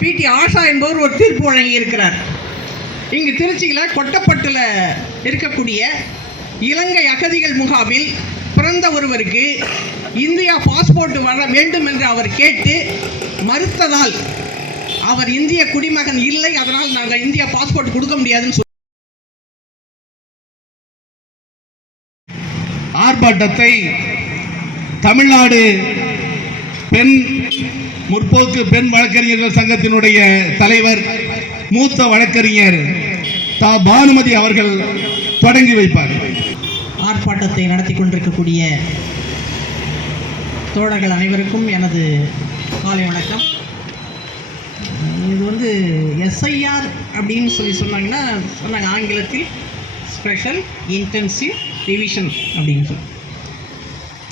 பிடி ஆஷா என்பவர் ஒரு தீர்ப்பு வழங்கி இருக்கிறார் இங்கு திருச்சியில் கொட்டப்பட்டில் இருக்கக்கூடிய இலங்கை அகதிகள் முகாமில் பிறந்த ஒருவருக்கு இந்தியா பாஸ்போர்ட் வர வேண்டும் என்று அவர் கேட்டு மறுத்ததால் அவர் இந்திய குடிமகன் இல்லை அதனால் நாங்கள் இந்தியா பாஸ்போர்ட் கொடுக்க முடியாதுன்னு சொல்லி ஆர்ப்பாட்டத்தை தமிழ்நாடு பெண் முற்போக்கு பெண் வழக்கறிஞர்கள் சங்கத்தினுடைய தலைவர் மூத்த வழக்கறிஞர் தா. பானுமதி அவர்கள் தொடங்கி வைப்பார். ஆர்ப்பாட்டத்தை நடத்தி கொண்டிருக்கக்கூடிய தோழர்கள் அனைவருக்கும் எனது காலை வணக்கம். இது வந்து எஸ்ஐஆர் அப்படின்னு சொல்லி சொன்னாங்கன்னா சொன்னாங்க ஆங்கிலத்தில் ஸ்பெஷல் இன்டென்சிவ் ரிவிஷன் அப்படின்னு சொல்லி.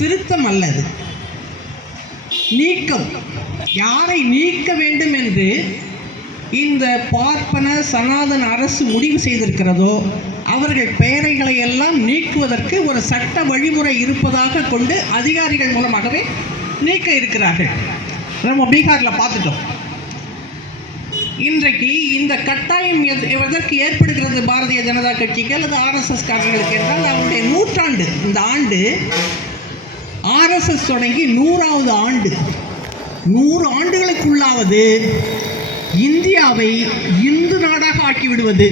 திருத்தம் அல்லது நீக்கம். யாரை நீக்க வேண்டும் என்று இந்த பார்ப்பன சனாதன அரசு முடிவு செய்திருக்கிறதோ அவர்கள் பெயரைகளை எல்லாம் நீக்குவதற்கு ஒரு சட்ட வழிமுறை இருப்பதாக கொண்டு அதிகாரிகள் மூலமாகவே நீக்க இருக்கிறார்கள். நம்ம பீகாரில் பார்த்துட்டோம். இன்றைக்கு இந்த கட்டாயம் எதற்கு ஏற்படுகிறது பாரதிய ஜனதா கட்சிக்கு அல்லது ஆர்எஸ்எஸ் காரர்களுக்கு என்றால் அவருடைய நூற்றாண்டு இந்த ஆண்டு ஆர்எஸ்எஸ் தொடங்கி நூறாவது ஆண்டு. நூறு ஆண்டுகளுக்குள்ளாவது இந்தியாவை இந்து நாடாக ஆக்கிவிடுவது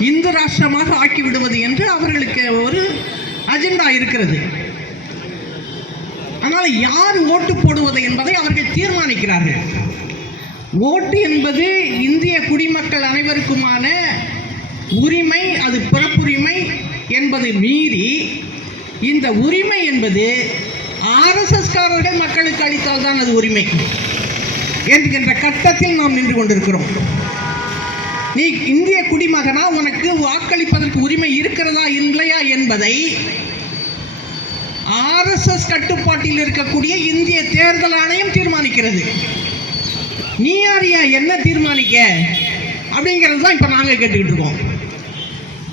இந்து ராஷ்டிரமாக ஆக்கிவிடுவது என்று அவர்களுக்கு ஒரு அஜெண்டா இருக்கிறது. ஆனால் யார் ஓட்டு போடுவது என்பதை அவர்கள் தீர்மானிக்கிறார்கள். ஓட்டு என்பது இந்திய குடிமக்கள் அனைவருக்குமான உரிமை அது பிறப்புரிமை என்பதை மீறி இந்த உரிமை என்பது ஆர்எஸ்எஸ்காரர்கள் மக்களுக்கு அளித்தால் தான் அது உரிமை. என்கின்ற கட்டத்தில் நாம் நின்று கொண்டிருக்கிறோம். நீ இந்திய குடிமகனா உனக்கு வாக்களிப்பதற்கு உரிமை இருக்கிறதா இல்லையா என்பதை ஆர்எஸ்எஸ் கட்டுப்பாட்டில் இருக்கக்கூடிய இந்திய தேர்தல் ஆணையம் தீர்மானிக்கிறது. நீ யாரியா என்ன தீர்மானிக்க? அப்படிங்கிறது தான் இப்போ நாங்கள் கேட்டுக்கிட்டு இருக்கோம்.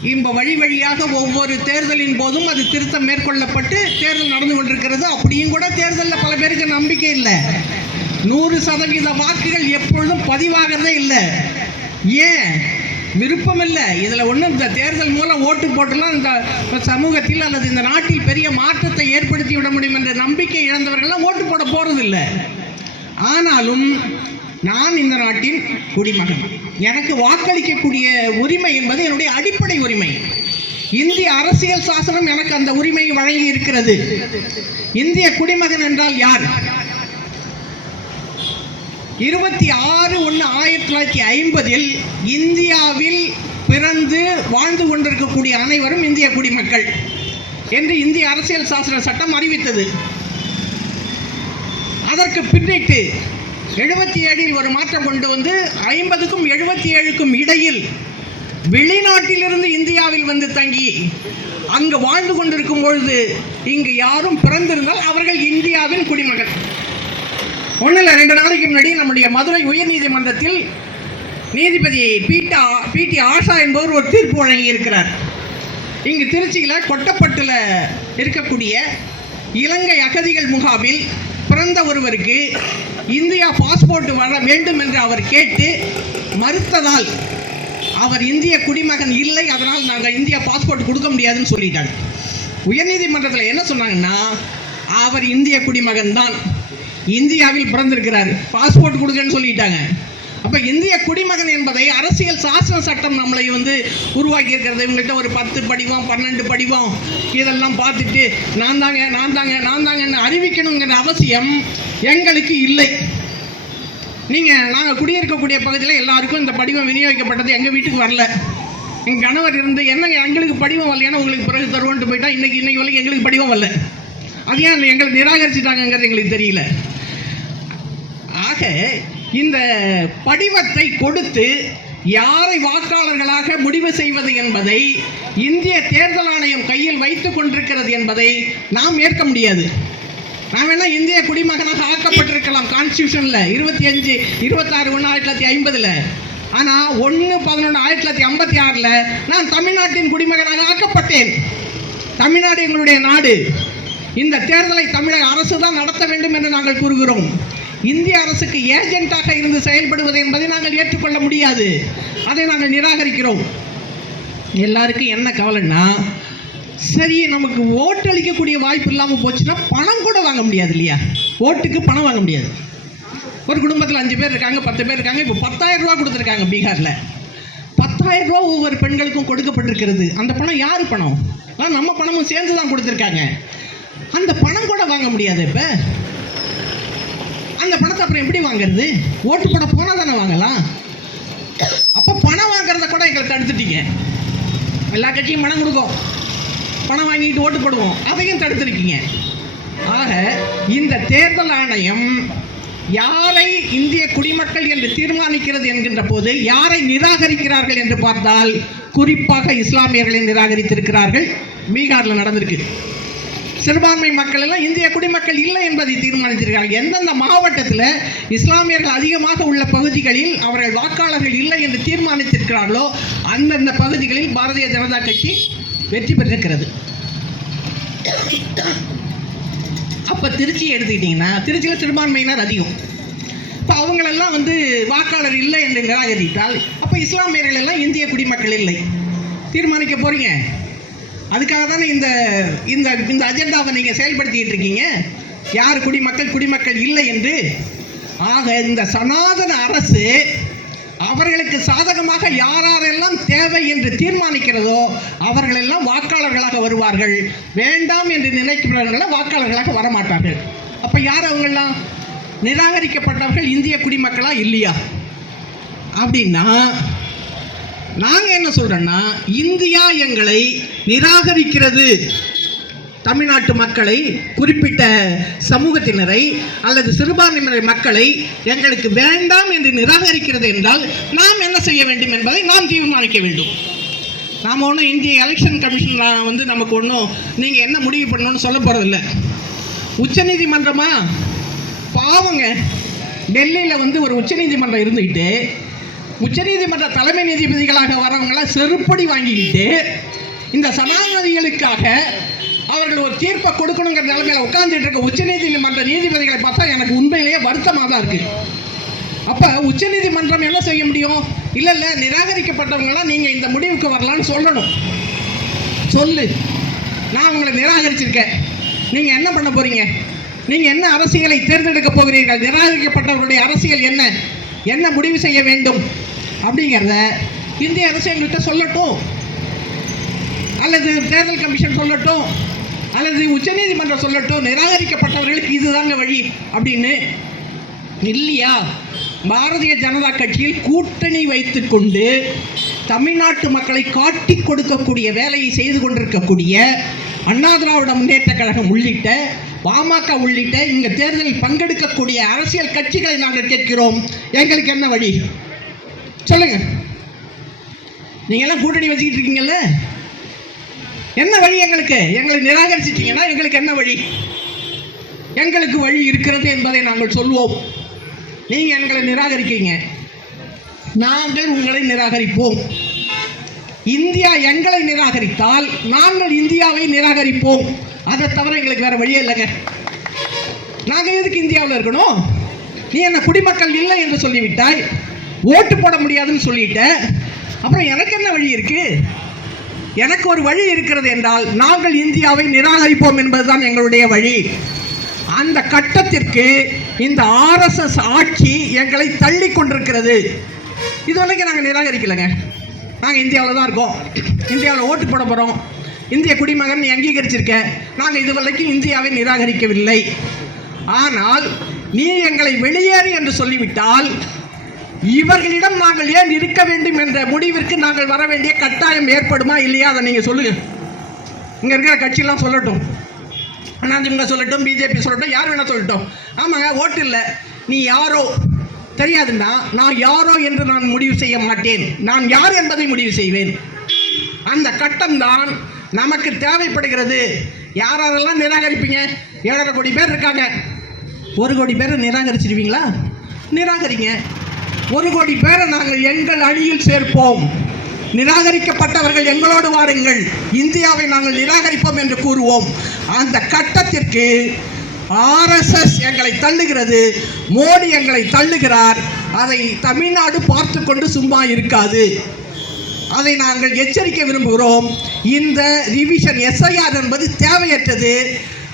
இந்த வழி வழியாக ஒவ்வொரு தேர்தலின் போதும் அது திருத்தம் மேற்கொள்ளப்பட்டு தேர்தல் நடந்து கொண்டிருக்கிறது. அப்படியும் கூட தேர்தலில் பல பேருக்கு நம்பிக்கை இல்லை. நூறு சதவீத வாக்குகள் எப்பொழுதும் பதிவாகிறதே இல்லை. ஏன்? விருப்பம் இல்லை. இதில் ஒன்றும் இந்த தேர்தல் மூலம் ஓட்டு போட்டுலாம் இந்த சமூகத்தில் அல்லது இந்த நாட்டில் பெரிய மாற்றத்தை ஏற்படுத்தி விட முடியும் என்ற நம்பிக்கை இழந்தவர்கள்லாம் ஓட்டு போட போகிறதில்லை ஆனாலும் நான் இந்த நாட்டின் குடிமகன். எனக்கு வாக்களிக்கக்கூடிய உரிமை என்பது என்னுடைய அடிப்படை உரிமை. இந்திய அரசியல் சாசனம் எனக்கு அந்த உரிமையை வழங்கி இருக்கிறது. இந்திய குடிமகன் என்றால் யார்? இருபத்தி ஆறு ஒன்று ஆயிரத்தி தொள்ளாயிரத்தி ஐம்பதில் இந்தியாவில் பிறந்து வாழ்ந்து கொண்டிருக்கக்கூடிய அனைவரும் இந்திய குடிமக்கள் என்று இந்திய அரசியல் சாசன சட்டம் அறிவித்தது. அதற்கு பின்னிட்டு எழுபத்தி ஏழில் ஒரு மாற்றம் கொண்டு வந்து ஐம்பதுக்கும் எழுபத்தி ஏழுக்கும் இடையில் வெளிநாட்டிலிருந்து இந்தியாவில் வந்து தங்கி அங்கு வாழ்ந்து கொண்டிருக்கும் பொழுது இங்கு யாரும் பிறந்திருந்தால் அவர்கள் இந்தியாவின் குடிமகன். ஒன்றில் ரெண்டு நாளைக்கு முன்னாடி நம்முடைய மதுரை உயர்நீதிமன்றத்தில் நீதிபதி பீட்டா பிடி ஆஷா என்பவர் ஒரு தீர்ப்பு வழங்கி இருக்கிறார். இங்கு திருச்சியில் கொட்டப்பட்டில் இருக்கக்கூடிய இலங்கை அகதிகள் முகாமில் பிறந்த ஒருவருக்கு இந்தியா பாஸ்போர்ட் வர வேண்டும் என்று அவர் கேட்டு மறுத்ததால் அவர் இந்திய குடிமகன் இல்லை. அதனால் நாங்கள் இந்தியா பாஸ்போர்ட் கொடுக்க முடியாதுன்னு சொல்லிட்டாங்க உயர்நீதிமன்றத்தில் என்ன சொன்னாங்கன்னா அவர் இந்திய குடிமகன் தான் இந்தியாவில் பிறந்திருக்கிறார். பாஸ்போர்ட் கொடுங்கன்னு சொல்லிட்டாங்க. அப்போ இந்திய குடிமகன் என்பதை அரசியல் சாசன சட்டம் நம்மளை வந்து உருவாக்கி இருக்கிறது இவங்கள்ட்ட ஒரு பத்து படிவம் பன்னெண்டு படிவம் இதெல்லாம் பார்த்துட்டு நான் தாங்க நான் தாங்க நான் தாங்கன்னு அறிவிக்கணுங்கிற அவசியம் எங்களுக்கு இல்லை. நீங்கள் நாங்கள் குடியிருக்கக்கூடிய பகுதியில் எல்லாருக்கும் இந்த படிவம் விநியோகிக்கப்பட்டது. எங்கள் வீட்டுக்கு வரல. எங்கள் கணவர் இருந்து என்னங்க எங்களுக்கு படிவம் வரலையானா உங்களுக்கு பிறகு தருவோன்ட்டு போயிட்டா இன்னைக்கு இன்னைக்கு வரைக்கும் எங்களுக்கு படிவம் வரல. அது ஏன் எங்களை நிராகரிச்சிட்டாங்கங்கிறது எங்களுக்கு தெரியல. ஆக இந்த படிவத்தை கொடுத்து யாரை வாக்காளர்களாக முடிவு செய்வது என்பதை இந்திய தேர்தல் ஆணையம் கையில் வைத்துக் கொண்டிருக்கிறது என்பதை நாம் ஏற்க முடியாது. நாம் வேணா இந்திய குடிமகனாக ஆக்கப்பட்டிருக்கலாம் கான்ஸ்டியூஷன்ல இருபத்தி அஞ்சு இருபத்தாறு ஒன்று ஆயிரத்தி தொள்ளாயிரத்தி ஐம்பதுல. ஆனால் ஒன்று பதினொன்று ஆயிரத்தி தொள்ளாயிரத்தி ஐம்பத்தி ஆறில் நான் தமிழ்நாட்டின் குடிமகனாக ஆக்கப்பட்டேன். தமிழ்நாடு எங்களுடைய நாடு. இந்த தேர்தலை தமிழக அரசு தான் நடத்த வேண்டும் என்று நாங்கள் கூறுகிறோம். இந்திய அரசுக்கு ஏஜென்ட்டாக இருந்து செயல்படுவது என்பதை நாங்கள் ஏற்றுக்கொள்ள முடியாது. அதை நாங்கள் நிராகரிக்கிறோம். எல்லாருக்கும் என்ன கவலைன்னா சரி நமக்கு ஓட்டு அளிக்கக்கூடிய வாய்ப்பு இல்லாமல் போச்சுன்னா பணம் கூட வாங்க முடியாது இல்லையா? ஓட்டுக்கு பணம் வாங்க முடியாது. ஒரு குடும்பத்தில் அஞ்சு பேர் இருக்காங்க பத்து பேர் இருக்காங்க இப்போ பத்தாயிரம் ரூபா கொடுத்துருக்காங்க பீகாரில். பத்தாயிரம் ரூபா ஒவ்வொரு பெண்களுக்கும் கொடுக்கப்பட்டிருக்கிறது. அந்த பணம் யார் பணம்? ஆனால் நம்ம பணமும் சேர்ந்து தான் கொடுத்துருக்காங்க. அந்த பணம் கூட வாங்க முடியாது இப்போ. அந்த பணத்தை அப்புறம் எப்படி வாங்குறது? ஓட்டு போட போனால் தானே வாங்கலாம். அப்போ பணம் வாங்குறத கூட எங்களை தடுத்துட்டீங்க. எல்லா கட்சியும் பணம் கொடுக்கும். பணம் வாங்கிட்டு ஓட்டு போடுவோம் அதையும் தடுத்திருக்கீங்க. ஆக இந்த தேர்தல் ஆணையம் யாரை இந்திய குடிமக்கள் என்று தீர்மானிக்கிறது என்கின்ற போது யாரை நிராகரிக்கிறார்கள் என்று பார்த்தால் குறிப்பாக இஸ்லாமியர்களை நிராகரித்திருக்கிறார்கள். பீகாரில் நடந்திருக்கு. சிறுபான்மை மக்கள் எல்லாம் இந்திய குடிமக்கள் இல்லை என்பதை தீர்மானித்திருக்கிறார்கள். எந்தெந்த மாவட்டத்தில் இஸ்லாமியர்கள் அதிகமாக உள்ள பகுதிகளில் அவர்கள் வாக்காளர்கள் இல்லை என்று தீர்மானித்திருக்கிறார்களோ அந்தந்த பகுதிகளில் பாரதிய ஜனதா கட்சி வெற்றி பெற்றிருக்கிறது. அப்போ திருச்சியை எடுத்துக்கிட்டிங்கன்னா திருச்சியில் சிறுபான்மையினர் அதிகம். இப்போ அவங்களெல்லாம் வந்து வாக்காளர் இல்லை என்று நிராகரித்தால் அப்போ இஸ்லாமியர்கள் எல்லாம் இந்திய குடிமக்கள் இல்லை. தீர்மானிக்க போகிறீங்க அதுக்காக தானே இந்த இந்த இந்த அஜெண்டாவை நீங்கள் செயல்படுத்திக்கிட்டு இருக்கீங்க. யார் குடிமக்கள் குடிமக்கள் இல்லை என்று. ஆக இந்த சனாதன அரசு அவர்களுக்கு சாதகமாக யாரெல்லாம் தேவை என்று தீர்மானிக்கிறதோ அவர்களெல்லாம் வாக்காளர்களாக வருவார்கள். வேண்டாம் என்று நினைக்கிறவர்கள் வாக்காளர்களாக வரமாட்டார்கள். அப்போ யார் அவங்கெல்லாம்? நிராகரிக்கப்பட்டவர்கள் இந்திய குடிமக்களா இல்லையா? அப்படின்னா நாங்கள் என்ன சொல்கிறோன்னா இந்தியா எங்களை நிராகரிக்கிறது. தமிழ்நாட்டு மக்களை குறிப்பிட்ட சமூகத்தினரை அல்லது சிறுபான்மையினரை மக்களை எங்களுக்கு வேண்டாம் என்று நிராகரிக்கிறது என்றால் நாம் என்ன செய்ய வேண்டும் என்பதை நாம் தீர்மானிக்க வேண்டும். நாம் ஒன்றும் இந்திய எலெக்ஷன் கமிஷன் வந்து நமக்கு ஒன்றும் நீங்கள் என்ன முடிவு பண்ணணும்னு சொல்ல போகிறதில்ல உச்சநீதிமன்றமா பாவங்க. டெல்லியில் வந்து ஒரு உச்சநீதிமன்றம் இருந்துக்கிட்டு உச்சநீதிமன்ற தலைமை நீதிபதிகளாக வரவங்களாம் செருப்படி வாங்கிக்கிட்டு இந்த சமாதிகளுக்காக அவர்கள் ஒரு தீர்ப்பை கொடுக்கணுங்கிற நிலைமையில உட்கார்ந்துட்டு இருக்க உச்சநீதிமன்ற நீதிபதிகளை பார்த்தா எனக்கு உண்மையிலேயே வருத்தமாக தான் இருக்கு. அப்போ உச்சநீதிமன்றம் என்ன செய்ய முடியும்? இல்லை இல்லை நிராகரிக்கப்பட்டவங்களாம் நீங்கள் இந்த முடிவுக்கு வரலான்னு சொல்லணும். சொல்லு. நான் உங்களை நிராகரிச்சிருக்கேன். நீங்கள் என்ன பண்ண போகிறீங்க நீங்கள் என்ன அரசியலை தேர்ந்தெடுக்க போகிறீர்கள்? நிராகரிக்கப்பட்டவர்களுடைய அரசியல் என்ன? என்ன முடிவு செய்ய வேண்டும்? அப்படிங்கிறத இந்திய அரசு எங்கள்கிட்ட சொல்லட்டும். அல்லது தேர்தல் கமிஷன் சொல்லட்டும். அல்லது உச்சநீதிமன்றம் சொல்லட்டும். நிராகரிக்கப்பட்டவர்களுக்கு இதுதாங்க வழி அப்படின்னு இல்லையா? பாரதிய ஜனதா கட்சியில் கூட்டணி வைத்துக்கொண்டு தமிழ்நாட்டு மக்களை காட்டி கொடுக்கக்கூடிய வேலையை செய்து கொண்டிருக்கக்கூடிய அண்ணா திராவிட முன்னேற்ற கழகம் உள்ளிட்ட பாமக உள்ளிட்ட இங்கே தேர்தலில் பங்கெடுக்கக்கூடிய அரசியல் கட்சிகளை நாங்கள் கேட்கிறோம். எங்களுக்கு என்ன வழி? சொல்லுங்க. நீங்க எல்லாம் கூட்டணி வச்சுக்கிட்டு இருக்கீங்கல்ல? என்ன வழி எங்களுக்கு? எங்களை நிராகரிச்சிட்டீங்கன்னா எங்களுக்கு என்ன வழி? எங்களுக்கு வழி இருக்கிறது என்பதை நாங்கள் சொல்வோம். நீங்கள் எங்களை நிராகரிக்கீங்க நாங்கள் உங்களை நிராகரிப்போம். இந்தியா எங்களை நிராகரித்தால் நாங்கள் இந்தியாவை நிராகரிப்போம். அதை தவிர எங்களுக்கு வேற வழியே இல்லைங்க. நாங்கள் எதுக்கு இந்தியாவில் இருக்கணும்? நீ என்ன குடிமக்கள் இல்லை என்று சொல்லிவிட்டாய். ஓட்டு போட முடியாதுன்னு சொல்லிட்டேன். அப்புறம் எனக்கு என்ன வழி இருக்கு? எனக்கு ஒரு வழி இருக்கிறது என்றால் நாங்கள் இந்தியாவை நிராகரிப்போம் என்பதுதான் எங்களுடைய வழி. அந்த கட்டத்திற்கு இந்த ஆர்எஸ்எஸ் ஆட்சி எங்களை தள்ளி கொண்டிருக்கிறது. இது வரைக்கும் நாங்கள் நிராகரிக்கலைங்க. நாங்கள் இந்தியாவில் தான் இருக்கோம். இந்தியாவில் ஓட்டு போட போகிறோம் இந்திய குடிமகன் அங்கீகரிச்சிருக்கேன் அங்கீகரிச்சிருக்க. நாங்கள் இது வரைக்கும் இந்தியாவை நிராகரிக்கவில்லை. ஆனால் நீ எங்களை வெளியேறு என்று சொல்லிவிட்டால் இவர்களிடம் நாங்கள் ஏன் இருக்க வேண்டும் என்ற முடிவிற்கு நாங்கள் வர வேண்டிய கட்டாயம் ஏற்படுமா இல்லையா அதை நீங்கள் சொல்லுங்கள் இங்கே இருக்கிற கட்சியெல்லாம் சொல்லட்டும். அதிமுக சொல்லட்டும் பிஜேபி சொல்லட்டும் யார் வேணால் சொல்லட்டும். ஆமாங்க ஓட்டு இல்லை. நீ யாரோ? தெரியாதுன்னா நான் யாரோ என்று நான் முடிவு செய்ய மாட்டேன். நான் யார் என்பதை முடிவு செய்வேன். அந்த கட்டம்தான் நமக்கு தேவைப்படுகிறது. யாரெல்லாம் நிராகரிப்பீங்க? ஏழரை கோடி பேர் இருக்காங்க. ஒரு கோடி பேரை நிராகரிச்சிருவீங்களா? நிராகரிங்க. ஒரு கோடி பேரை நாங்கள் எங்கள் அணியில் சேர்ப்போம். நிராகரிக்கப்பட்டவர்கள் எங்களோடு வாருங்கள். இந்தியாவை நாங்கள் நிராகரிப்போம் என்று கூறுவோம். அந்த கட்டத்திற்கு ஆர்எஸ்எஸ் எங்களை தள்ளுகிறது. மோடி எங்களை தள்ளுகிறார். அதை தமிழ்நாடு பார்த்து கொண்டு சும்மா இருக்காது. அதை நாங்கள் எச்சரிக்க விரும்புகிறோம். இந்த ரிவிஷன் எஸ்ஐஆர் என்பது தேவையற்றது.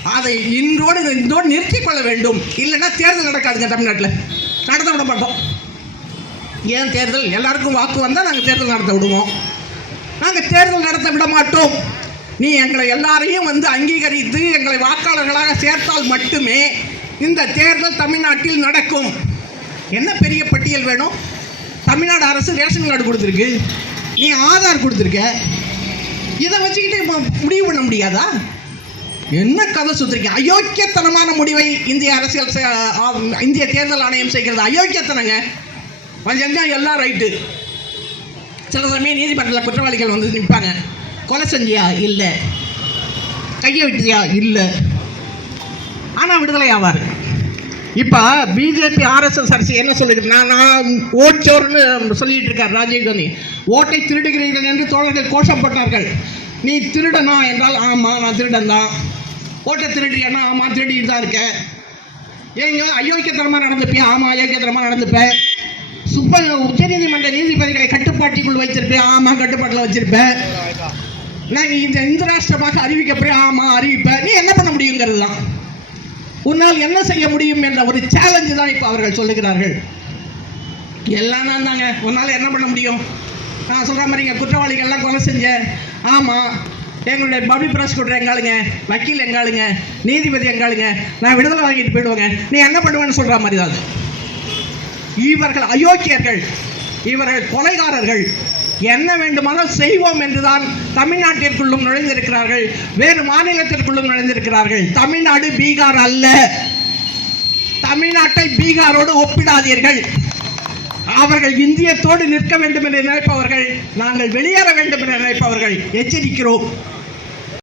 அதை இன்றோடு இன்றோடு நிறுத்திக் கொள்ள வேண்டும். இல்லைன்னா தேர்தல் நடக்காதுங்க தமிழ்நாட்டில். நடத்த விட மாட்டோம் ஏன் தேர்தல்? எல்லாருக்கும் வாக்கு வந்தால் நாங்கள் தேர்தல் நடத்த விடுவோம். நாங்கள் தேர்தல் நடத்த விட மாட்டோம். நீ எங்களை எல்லாரையும் வந்து அங்கீகரித்து எங்களை வாக்காளர்களாக சேர்த்தால் மட்டுமே இந்த தேர்தல் தமிழ்நாட்டில் நடக்கும். என்ன பெரிய பட்டியல் வேணும்? தமிழ்நாடு அரசு ரேஷன் கார்டு கொடுத்துருக்கு. நீ ஆதார் கொடுத்துருக்க. இதை வச்சுக்கிட்டு முடிவு பண்ண முடியாதா? என்ன கதை சுத்திருக்கீங்க அயோக்கியத்தனமான முடிவை இந்திய அரசியல் இந்திய தேர்தல் ஆணையம் செய்கிறது. அயோக்கியத்தனங்க. கொஞ்சம் எல்லாம் ரைட்டு சில சமயம் நீதிமன்றத்தில் குற்றவாளிகள் வந்து நிற்பாங்க. கொலை செஞ்சியா? இல்லை. கையை விட்டியா இல்லை. ஆனால் விடுதலை ஆவார். இப்போ பிஜேபி ஆர்எஸ்எஸ் அரசு என்ன சொல்லிட்டு நான் நான் ஓட்சோர்னு சொல்லிட்டு இருக்கார் ராஜீவ் காந்தி. ஓட்டை திருடுகிறீர்கள் என்று தோழர்கள் கோஷம் போட்டார்கள். நீ திருடனா என்றால் ஆமாம் நான் திருடன் தான் ஓட்டை திருடுறியானா ஆமாம் திருடிட்டு தான் இருக்கேன். ஏங்க அயோக்கியத்தனமாக நடந்துப்பியா? ஆமாம் அயோக்கியத்தனமாக நடந்துப்பேன். சுப்ப உச்சநீதிமன்ற நீதிபதிகளை கட்டுப்பாட்டிக்குள் வைத்திருப்பேன். ஆமாம் கட்டுப்பாட்டில் வச்சிருப்பேன். நான் இந்த இந்து ராஷ்டிரமாக அறிவிக்கப்பேன் ஆமாம் அறிவிப்பேன். நீ என்ன பண்ண முடியுங்கிறது தான் உன்னால் என்ன செய்ய முடியும் என்ற ஒரு சேலஞ்சு தான் இப்போ அவர்கள் சொல்லுகிறார்கள். எல்லாம் நான் தாங்க. உன்னால் என்ன பண்ண முடியும்? நான் சொல்கிற மாதிரிங்க குற்றவாளிகள்லாம் கொலை செஞ்சேன் ஆமாம் எங்களுடைய பப்ளிக் ப்ராசிக்யூட்டர் எங்காளுங்க? வக்கீல் எங்காளுங்க? நீதிபதி எங்காளுங்க? நான் விடுதலை வாங்கிட்டு போயிடுவேங்க. நீ என்ன பண்ணுவேன்னு சொல்கிற மாதிரி தான் அது. இவர்கள் அயோக்கியர்கள் இவர்கள் கொலைகாரர்கள். என்ன வேண்டுமானால் செய்வோம் என்றுதான் தமிழ்நாட்டிற்குள்ளும் நுழைந்திருக்கிறார்கள் வேறு மாநிலத்திற்குள்ளும் நுழைந்திருக்கிறார்கள். தமிழ்நாடு பீகார் அல்ல. தமிழ்நாட்டை பீகாரோடு ஒப்பிடாதீர்கள். அவர்கள் இந்தியத்தோடு நிற்க வேண்டும் என்று நினைப்பவர்கள் நாங்கள் வெளியேற வேண்டும் என்று நினைப்பவர்கள் எச்சரிக்கிறோம்.